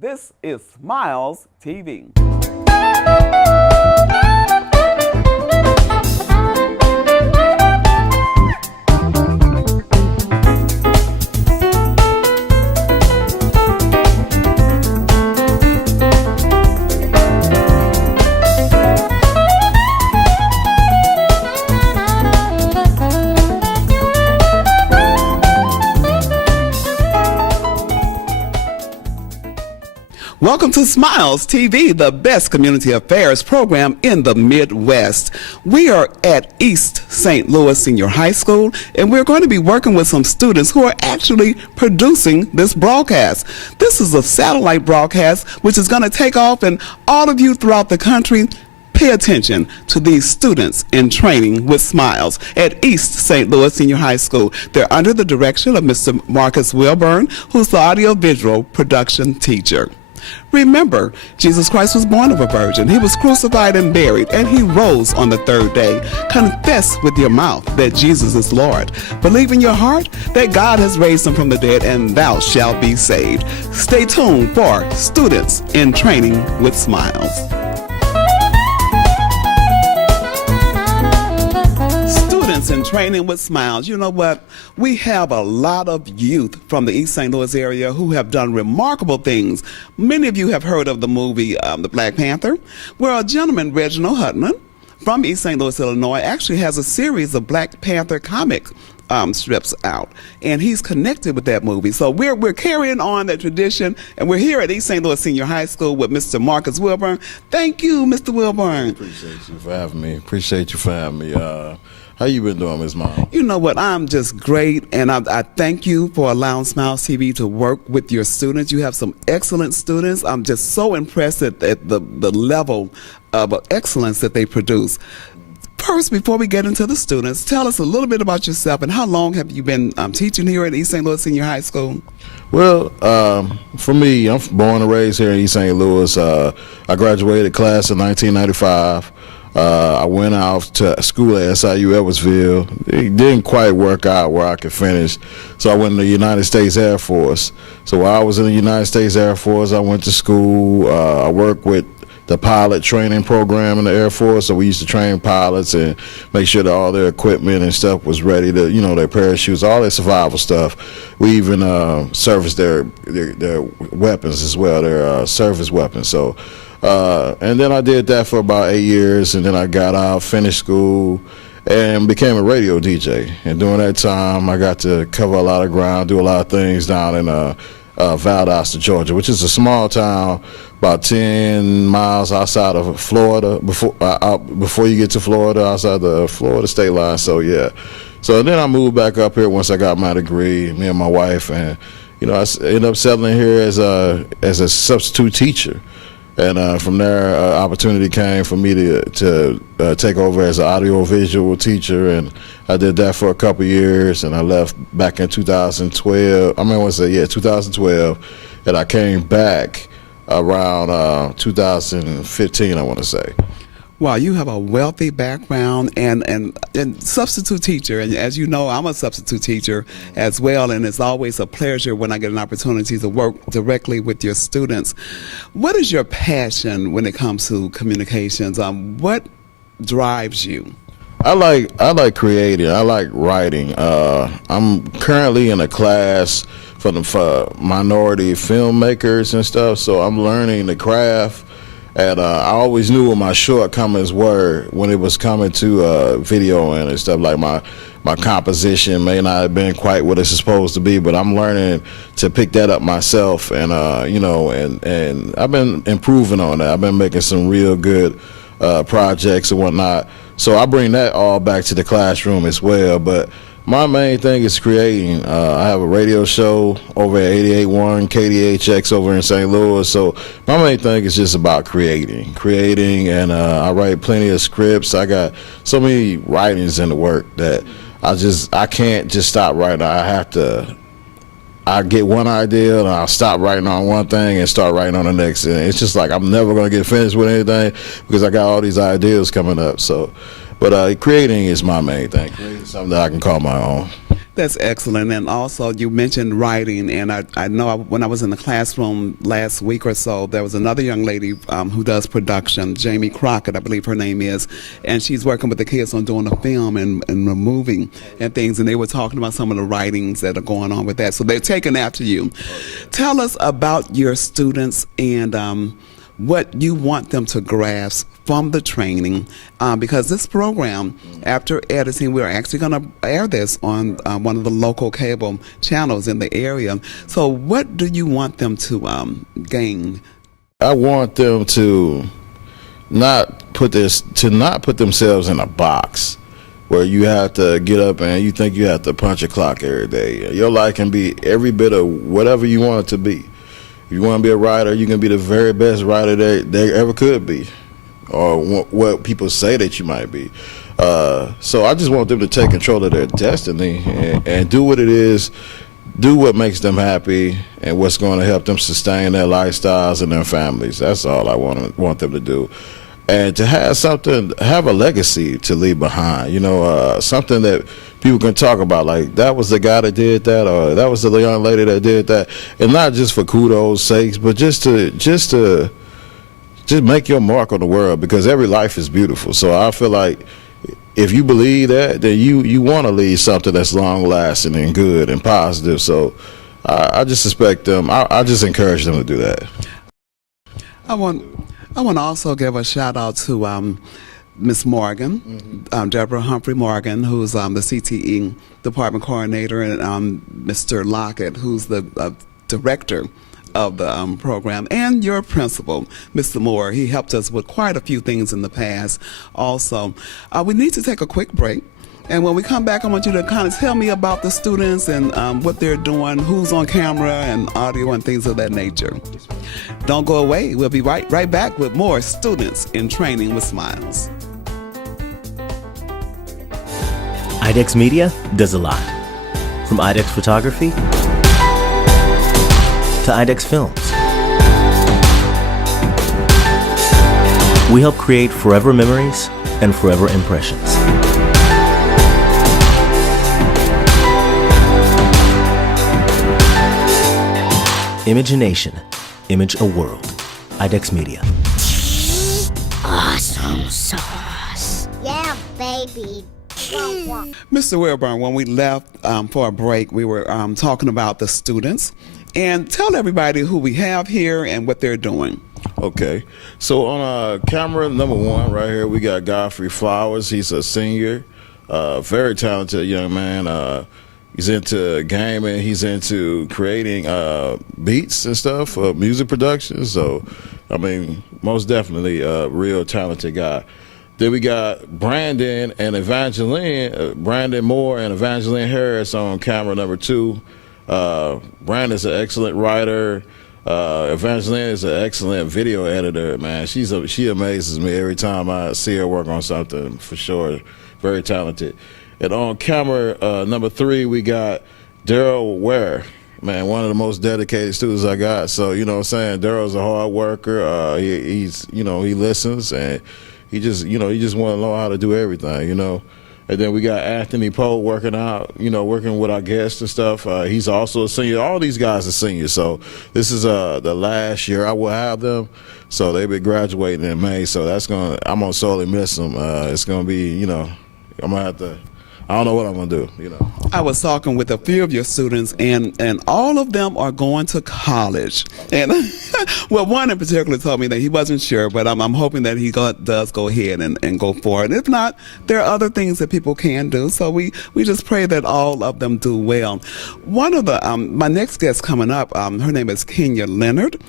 This is Smiles TV. Welcome to Smiles TV, the best community affairs program in the Midwest. We are at East St. Louis Senior High School, and we're going to be working with some students who are actually producing this broadcast. This is a satellite broadcast which is going to take off, and all of you throughout the country, pay attention to these students in training with Smiles at East St. Louis Senior High School. They're under the direction of Mr. Marcus Wilborn, who's the audiovisual production teacher. Remember, Jesus Christ was born of a virgin. He was crucified and buried, and he rose on the third day. Confess with your mouth that Jesus is Lord. Believe in your heart that God has raised him from the dead, and thou shalt be saved. Stay tuned for Students in Training with Smiles. In Training with Smiles. You know what? We have a lot of youth from the East St. Louis area who have done remarkable things. Many of you have heard of the movie The Black Panther, where a gentleman, Reginald Hutman, from East St. Louis, Illinois, actually has a series of Black Panther comic strips out, and he's connected with that movie. So we're carrying on that tradition, and we're here at East St. Louis Senior High School with Mr. Marcus Wilborn. Thank you, Mr. Wilborn. Appreciate you for having me. Appreciate you for having me. How you been doing, Ms. Mom? You know what? I'm just great, and I thank you for allowing Smiles TV to work with your students. You have some excellent students. I'm just so impressed at the level of excellence that they produce. First, before we get into the students, tell us a little bit about yourself and how long have you been teaching here at East St. Louis Senior High School? Well, for me, I'm born and raised here in East St. Louis. I graduated class in 1995. I went out to school at SIU Edwardsville. It didn't quite work out where I could finish, so I went to the United States Air Force. So while I was in the United States Air Force, I went to school. I worked with the pilot training program in the Air Force, so we used to train pilots and make sure that all their equipment and stuff was ready, to, you know, their parachutes, all their survival stuff. We even serviced their weapons as well, their service weapons. So. And then I did that for about 8 years, and then I got out, finished school, and became a radio DJ. And during that time, I got to cover a lot of ground, do a lot of things down in Valdosta, Georgia, which is a small town about 10 miles outside of Florida, before you get to Florida, outside the Florida state line. So, yeah. So then I moved back up here once I got my degree, me and my wife, and, you know, I ended up settling here as a substitute teacher. And from there, opportunity came for me to take over as an audiovisual teacher, and I did that for a couple years, and I left back in 2012. 2012, and I came back around 2015, I want to say. Wow, you have a wealthy background and substitute teacher. And as you know, I'm a substitute teacher as well, and it's always a pleasure when I get an opportunity to work directly with your students. What is your passion when it comes to communications? What drives you? I like creating. I like writing. I'm currently in a class for minority filmmakers and stuff, so I'm learning the craft. And I always knew what my shortcomings were when it was coming to videoing and stuff. Like my composition may not have been quite what it's supposed to be, but I'm learning to pick that up myself. And you know, and I've been improving on that. I've been making some real good projects and whatnot. So I bring that all back to the classroom as well. But my main thing is creating. I have a radio show over at 88.1 KDHX over in St. Louis. So my main thing is just about creating, and I write plenty of scripts. I got so many writings in the work that I can't just stop writing. I get one idea and I'll stop writing on one thing and start writing on the next. And it's just like I'm never going to get finished with anything because I got all these ideas coming up. So But creating is my main thing. Creating something that I can call my own. That's excellent. And also, you mentioned writing, and I know when I was in the classroom last week or so, there was another young lady who does production, Jamie Crockett, I believe her name is, and she's working with the kids on doing a film and a movie and things, and they were talking about some of the writings that are going on with that. So they're taking after you. Tell us about your students and what you want them to grasp from the training, because this program, after editing, we're actually going to air this on one of the local cable channels in the area. So what do you want them to gain? I want them to not put themselves in a box where you have to get up and you think you have to punch a clock every day. Your life can be every bit of whatever you want it to be. If you want to be a writer, you can be the very best writer there ever could be, or what people say that you might be. So I just want them to take control of their destiny and do what it is, do what makes them happy, and what's going to help them sustain their lifestyles and their families. That's all I want them to do. And to have a legacy to leave behind, something that people can talk about, like that was the guy that did that, or that was the young lady that did that, and not just for kudos' sakes, but just make your mark on the world, because every life is beautiful. So I feel like if you believe that, then you want to leave something that's long lasting and good and positive. So I just expect them. I just encourage them to do that. I want to also give a shout out to Miss Morgan, Deborah Humphrey Morgan, who's the CTE department coordinator, and Mr. Lockett, who's the director of the program, and your principal, Mr. Moore. He helped us with quite a few things in the past also. We need to take a quick break. And when we come back, I want you to kind of tell me about the students and what they're doing, who's on camera and audio and things of that nature. Don't go away. We'll be right back with more Students in Training with Smiles. IDEX Media does a lot. From IDEX Photography to IDEX Films. We help create forever memories and forever impressions. Image a nation, image a world. IDEX Media. Awesome sauce. Yeah, baby. Mr. Wilborn, when we left for a break, we were talking about the students. And tell everybody who we have here and what they're doing. Okay. So on camera number 1 right here, we got Godfrey Flowers. He's a senior, very talented young man. He's into gaming. He's into creating beats and stuff, music production. So, I mean, most definitely a real talented guy. Then we got Brandon and Evangeline, Brandon Moore and Evangeline Harris on camera number 2. Brandon's an excellent writer. Evangeline is an excellent video editor, man. She amazes me every time I see her work on something, for sure. Very talented. And on camera number 3, we got Daryl Ware, man, one of the most dedicated students I got. So, you know what I'm saying, Daryl's a hard worker. He listens, and he just want to know how to do everything, And then we got Anthony Poe working with our guests and stuff. He's also a senior. All these guys are seniors. So this is the last year I will have them. So they've been graduating in May. So I'm gonna sorely miss them. It's gonna be, I'm gonna have to. I don't know what I'm going to do, I was talking with a few of your students, and all of them are going to college. And, well, one in particular told me that he wasn't sure, but I'm hoping that he does go ahead and go for it. If not, there are other things that people can do, so we just pray that all of them do well. One of the, my next guest coming up, her name is Leonard.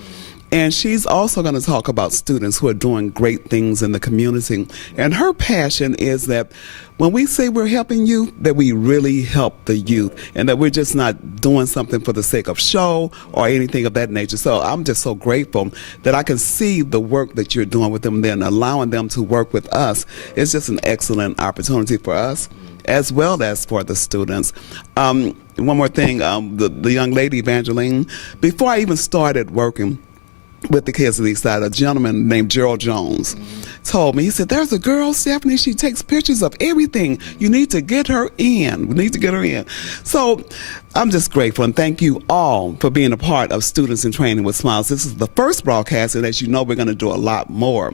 And she's also going to talk about students who are doing great things in the community. And her passion is that when we say we're helping youth, that we really help the youth, and that we're just not doing something for the sake of show or anything of that nature. So I'm just so grateful that I can see the work that you're doing with them, then allowing them to work with us. It's just an excellent opportunity for us, as well as for the students. One more thing, the young lady, Evangeline, before I even started working, with the kids on the east side, a gentleman named Gerald Jones told me, he said, there's a girl, Stephanie, she takes pictures of everything. You need to get her in. We need to get her in. So I'm just grateful, and thank you all for being a part of Students in Training with Smiles. This is the first broadcast, and as you know, we're going to do a lot more.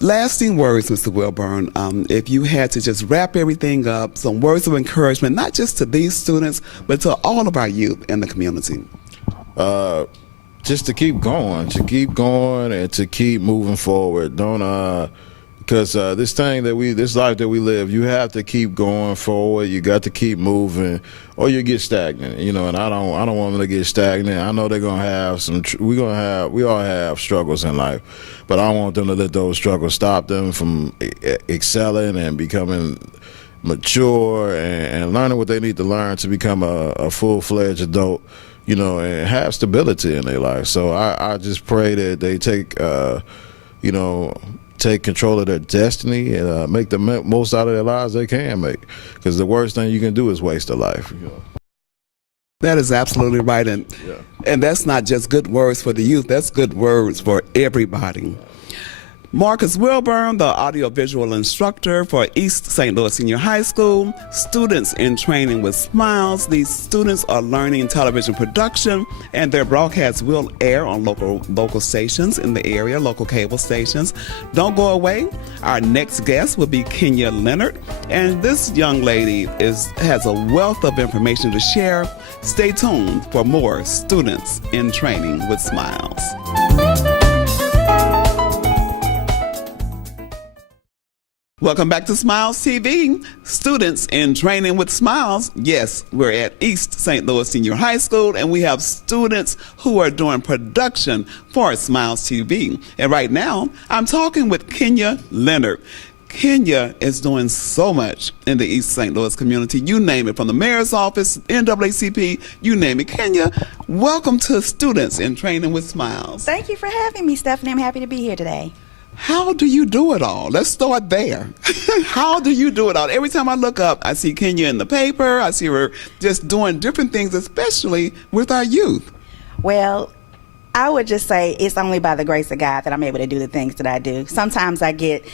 Lasting words, Mr. Wilborn, if you had to just wrap everything up, some words of encouragement, not just to these students, but to all of our youth in the community. Just to keep going, and to keep moving forward. Don't because this life that we live, you have to keep going forward. You got to keep moving, or you get stagnant. You know, and I don't want them to get stagnant. I know they're gonna have we all have struggles in life, but I don't want them to let those struggles stop them from excelling and becoming mature and learning what they need to learn to become a full-fledged adult. You know, and have stability in their life. So I just pray that they take control of their destiny and make the most out of their lives they can make. Because the worst thing you can do is waste a life. You know? That is absolutely right. And that's not just good words for the youth, that's good words for everybody. Marcus Wilborn, the audiovisual instructor for East St. Louis Senior High School, Students in Training with Smiles. These students are learning television production, and their broadcasts will air on local stations in the area, local cable stations. Don't go away. Our next guest will be Kenya Leonard, and this young lady has a wealth of information to share. Stay tuned for more Students in Training with Smiles. Welcome back to Smiles TV, Students in Training with Smiles. Yes, we're at East St. Louis Senior High School, and we have students who are doing production for Smiles TV. And right now, I'm talking with Kenya Leonard. Kenya is doing so much in the East St. Louis community. You name it, from the mayor's office, NDoubleACP, you name it. Kenya, welcome to Students in Training with Smiles. Thank you for having me, Stephanie. I'm happy to be here today. How do you do it all? Let's start there. How do you do it all? Every time I look up, I see Kenya in the paper. I see her just doing different things, especially with our youth. Well, I would just say it's only by the grace of God that I'm able to do the things that I do. Sometimes I get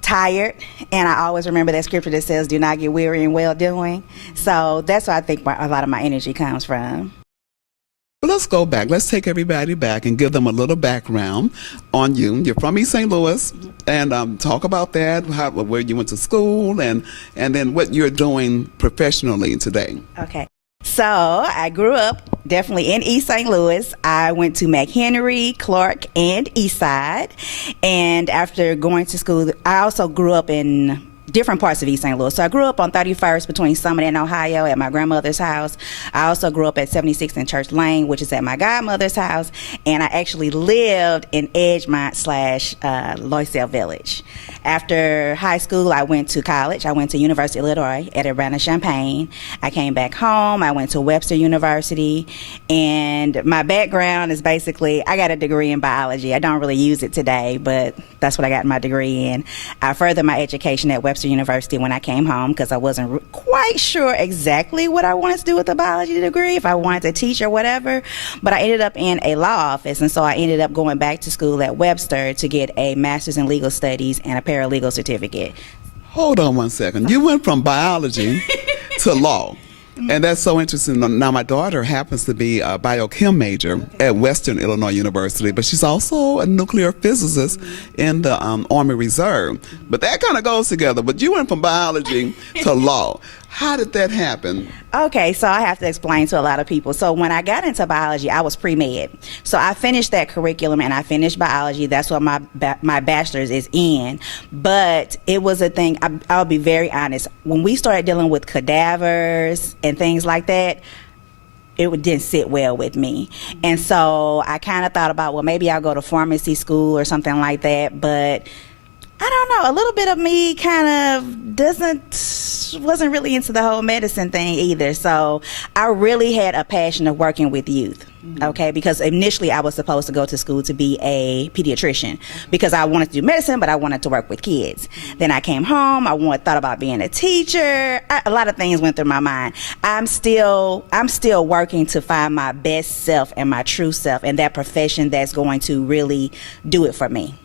tired, and I always remember that scripture that says, do not get weary in well doing. So that's where I think a lot of my energy comes from. But let's go back. Let's take everybody back and give them a little background on you. You're from East St. Louis, and talk about that, where you went to school, and then what you're doing professionally today. Okay. So I grew up definitely in East St. Louis. I went to McHenry, Clark, and Eastside. And after going to school, I also grew up in different parts of East St. Louis. So I grew up on 31st between Summit and Ohio at my grandmother's house. I also grew up at 76th and Church Lane, which is at my godmother's house. And I actually lived in Edgemont/Loisel Village. After high school, I went to college. I went to University of Illinois at Urbana-Champaign. I came back home. I went to Webster University. And my background is basically, I got a degree in biology. I don't really use it today, but that's what I got my degree in. I furthered my education at Webster University when I came home because I wasn't quite sure exactly what I wanted to do with a biology degree, if I wanted to teach or whatever. But I ended up in a law office, and so I ended up going back to school at Webster to get a master's in legal studies and a paralegal certificate. Hold on one second. You went from biology to law. And that's so interesting. Now, my daughter happens to be a biochem major at Western Illinois University, but she's also a nuclear physicist in the Army Reserve. But that kind of goes together. But you went from biology to law. How did that happen? Okay, so I have to explain to a lot of people. So when I got into biology, I was pre-med. So I finished that curriculum and I finished biology. That's what my bachelor's is in. But it was a thing, I'll be very honest. When we started dealing with cadavers and things like that, it didn't sit well with me. And so I kind of thought about, well, maybe I'll go to pharmacy school or something like that. But I don't know. A little bit of me kind of wasn't really into the whole medicine thing either. So I really had a passion of working with youth. Okay, because initially I was supposed to go to school to be a pediatrician because I wanted to do medicine, but I wanted to work with kids. Then I came home. Thought about being a teacher. A lot of things went through my mind. I'm still working to find my best self and my true self and that profession that's going to really do it for me.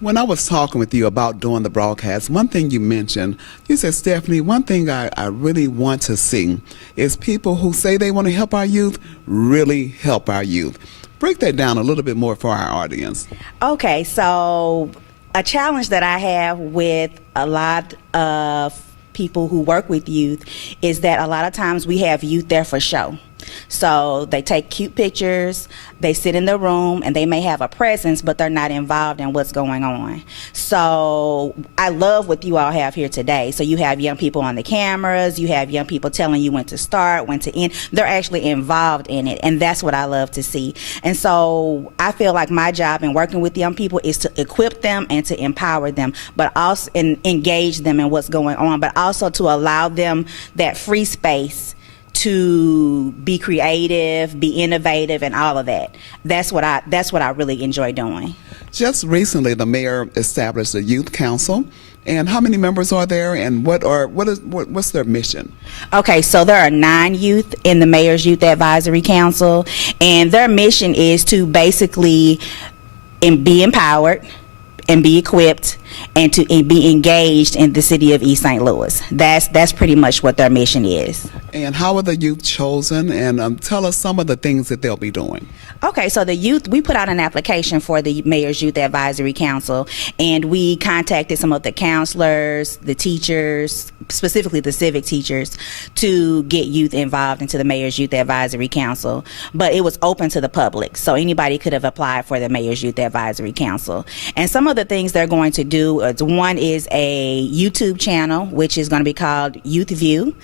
When I was talking with you about doing the broadcast, one thing you mentioned, you said, Stephanie, one thing I really want to see is people who say they want to help our youth really help our youth. Break that down a little bit more for our audience. Okay, so a challenge that I have with a lot of people who work with youth is that a lot of times we have youth there for show. So they take cute pictures, they sit in the room, and they may have a presence, but they're not involved in what's going on. So I love what you all have here today. So you have young people on the cameras, you have young people telling you when to start, when to end. They're actually involved in it, and that's what I love to see. And so I feel like my job in working with young people is to equip them and to empower them, but also engage them in what's going on, but also to allow them that free space to be creative, be innovative, and all of that. That's what I really enjoy doing. Just recently, the mayor established a youth council. And how many members are there, and what's their mission? Okay, so there are 9 youth in the Mayor's Youth Advisory Council, and their mission is to basically be empowered and be equipped and to be engaged in the city of East St. Louis. That's pretty much what their mission is. And how are the youth chosen? And tell us some of the things that they'll be doing. Okay, so the youth, we put out an application for the Mayor's Youth Advisory Council, and we contacted some of the counselors, the teachers, specifically the civic teachers, to get youth involved into the Mayor's Youth Advisory Council. But it was open to the public, so anybody could have applied for the Mayor's Youth Advisory Council. And some of the things they're going to do, one is a YouTube channel, which is going to be called Youth View,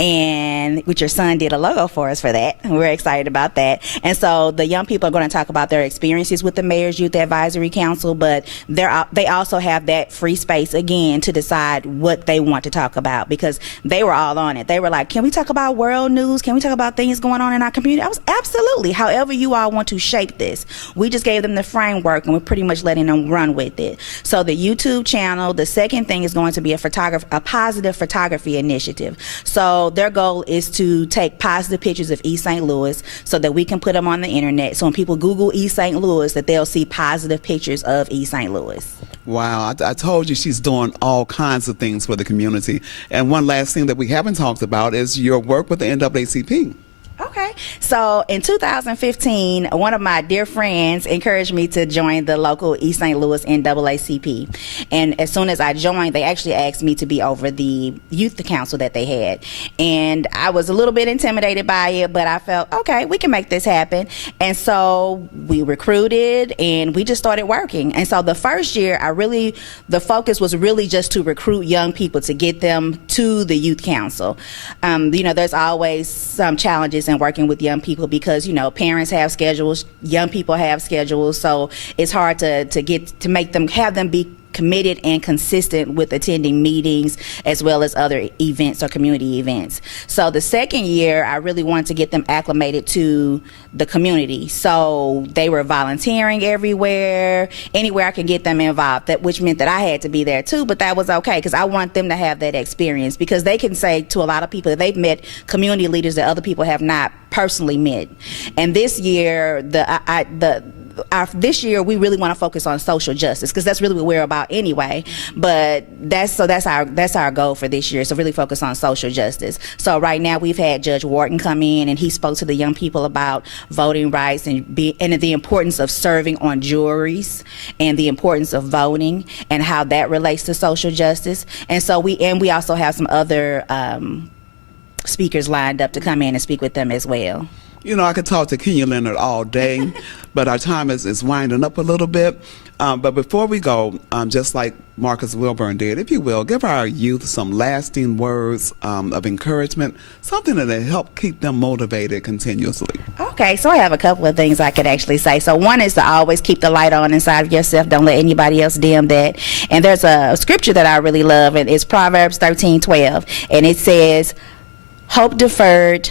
and which your son did a logo for us for that. We're excited about that. And so the young people are going to talk about their experiences with the Mayor's Youth Advisory Council, but they also have that free space again to decide what they want to talk about, because they were all on it. They were like, can we talk about world news? Can we talk about things going on in our community? I was absolutely, however you all want to shape this. We just gave them the framework, and we're pretty much letting them run with it. So the YouTube channel, the second thing is going to be a positive photography initiative. So their goal is to take positive pictures of East St. Louis so that we can put them on the internet. So when people Google East St. Louis, that they'll see positive pictures of East St. Louis. Wow, I told you she's doing all kinds of things for the community. And one last thing that we haven't talked about is your work with the NAACP. Okay, so in 2015, one of my dear friends encouraged me to join the local East St. Louis NAACP. And as soon as I joined, they actually asked me to be over the youth council that they had. And I was a little bit intimidated by it, but I felt, okay, we can make this happen. And so we recruited, and we just started working. And so the first year, the focus was really just to recruit young people to get them to the youth council. There's always some challenges in working with young people because parents have schedules, young people have schedules, so it's hard to have them be committed and consistent with attending meetings as well as other events or community events. So the second year, I really wanted to get them acclimated to the community. So they were volunteering everywhere, anywhere I could get them involved, which meant that I had to be there too, but that was okay because I want them to have that experience, because they can say to a lot of people that they've met community leaders that other people have not personally met. And this year, this year we really want to focus on social justice, because that's really what we're about anyway. But that's our goal for this year. So really focus on social justice. So right now we've had Judge Wharton come in, and he spoke to the young people about voting rights and the importance of serving on juries and the importance of voting and how that relates to social justice. And so we also have some other speakers lined up to come in and speak with them as well. You know, I could talk to Kenya Leonard all day, but our time is winding up a little bit. But before we go, just like Marcus Wilborn did, if you will, give our youth some lasting words of encouragement, something that'll help keep them motivated continuously. Okay, so I have a couple of things I could actually say. So one is to always keep the light on inside of yourself. Don't let anybody else dim that. And there's a scripture that I really love, and it's Proverbs 13:12. And it says, hope deferred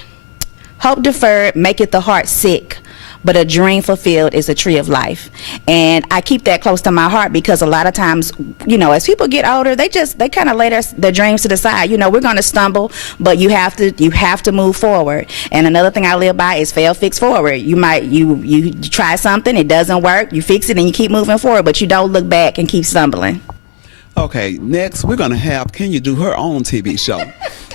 maketh the heart sick, but a dream fulfilled is a tree of life. And I keep that close to my heart because a lot of times, you know, as people get older, they kind of lay their dreams to the side. You know, we're going to stumble, but you have to move forward. And another thing I live by is fail, fix, forward. You try something, it doesn't work, you fix it and you keep moving forward, but you don't look back and keep stumbling. Okay, next we're going to have Kenya do her own TV show.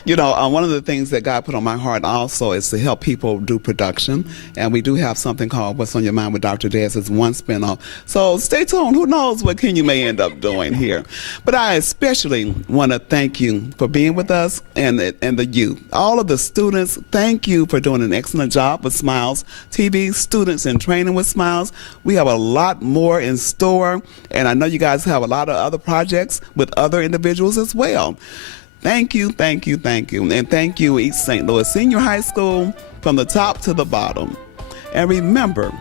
You know, one of the things that God put on my heart also is to help people do production. And we do have something called What's on Your Mind with Dr. Dez. It's one spinoff. So stay tuned. Who knows what Kenya may end up doing here. But I especially want to thank you for being with us and the youth. All of the students, thank you for doing an excellent job with Smiles TV, students in training with Smiles. We have a lot more in store. And I know you guys have a lot of other projects with other individuals as well. Thank you, thank you, thank you. And thank you, East St. Louis Senior High School, from the top to the bottom. And remember,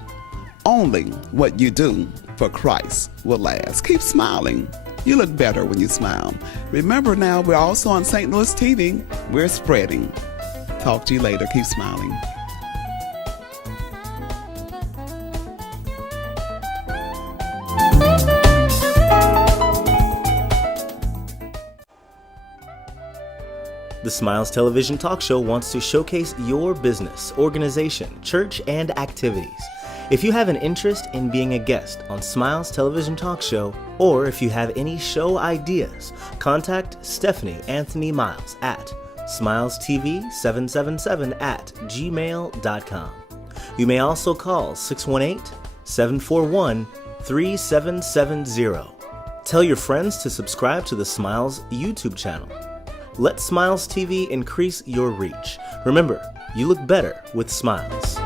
only what you do for Christ will last. Keep smiling. You look better when you smile. Remember now, we're also on St. Louis TV. We're spreading. Talk to you later. Keep smiling. The Smiles Television Talk Show wants to showcase your business, organization, church, and activities. If you have an interest in being a guest on Smiles Television Talk Show, or if you have any show ideas, contact Stephanie Anthony Miles at smilestv777@gmail.com. You may also call 618-741-3770. Tell your friends to subscribe to the Smiles YouTube channel. Let Smiles TV increase your reach. Remember, you look better with Smiles.